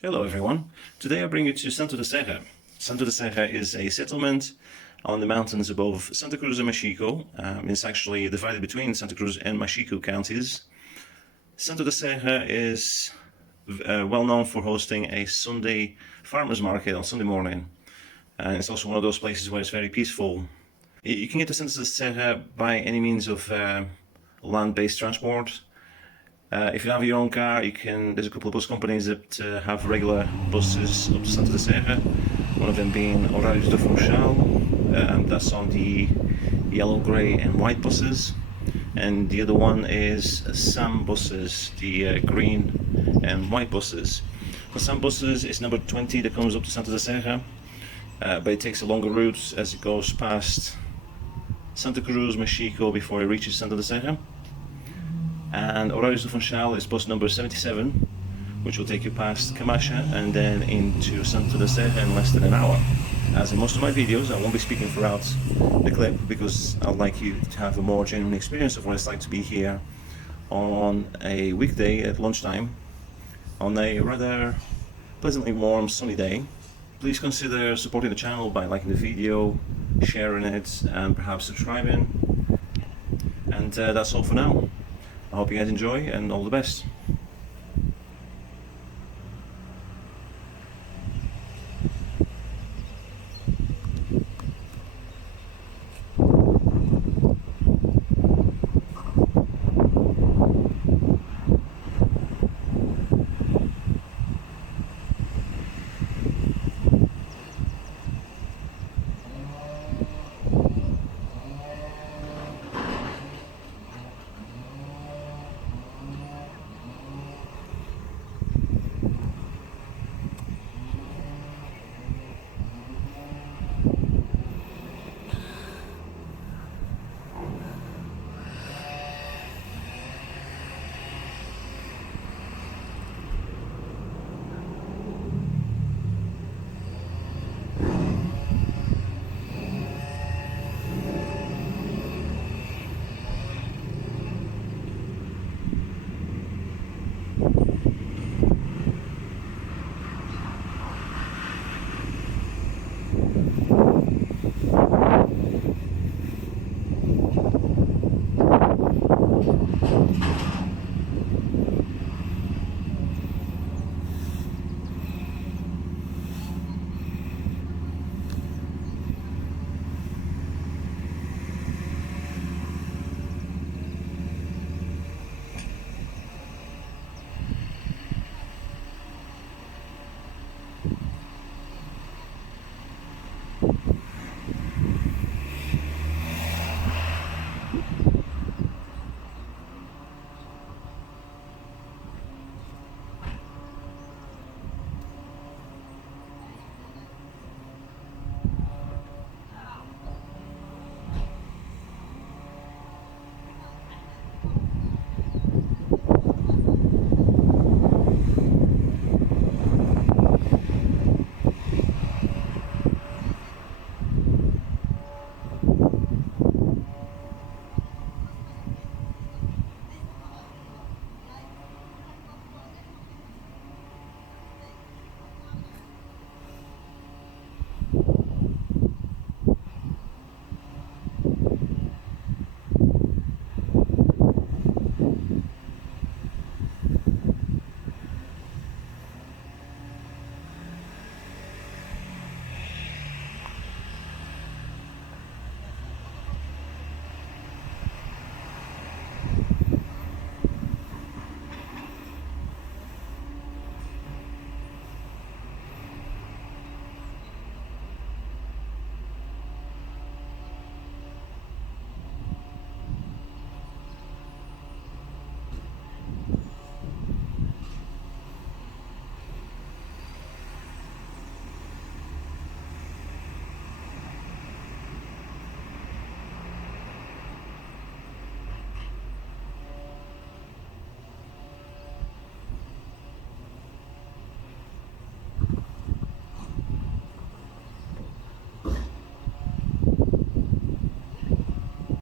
Hello everyone, today I bring you to Santo da Serra. Santo da Serra is a settlement on the mountains above Santa Cruz Machico. It's actually divided between Santa Cruz and Machico counties. Santo da Serra is well known for hosting a Sunday farmers market on Sunday morning, and it's also one of those places where it's very peaceful. You can get to Santo da Serra by any means of land-based transport. If you have your own car, there's a couple of bus companies that have regular buses up to Santo da Serra. One of them being Holidaytour, that's on the yellow, grey and white buses. And the other one is SAM buses, the green and white buses. For SAM buses, it's number 20 that comes up to Santo da Serra, but it takes a longer route as it goes past Santa Cruz Machico before it reaches Santo da Serra. And Horários is bus number 77, which will take you past Camacha and then into Santo da Serra in less than an hour. As in most of my videos, I won't be speaking throughout the clip because I'd like you to have a more genuine experience of what it's like to be here on a weekday at lunchtime on a rather pleasantly warm sunny day. Please consider supporting the channel by liking the video, sharing it and perhaps subscribing. And that's all for now. I hope you guys enjoy and all the best.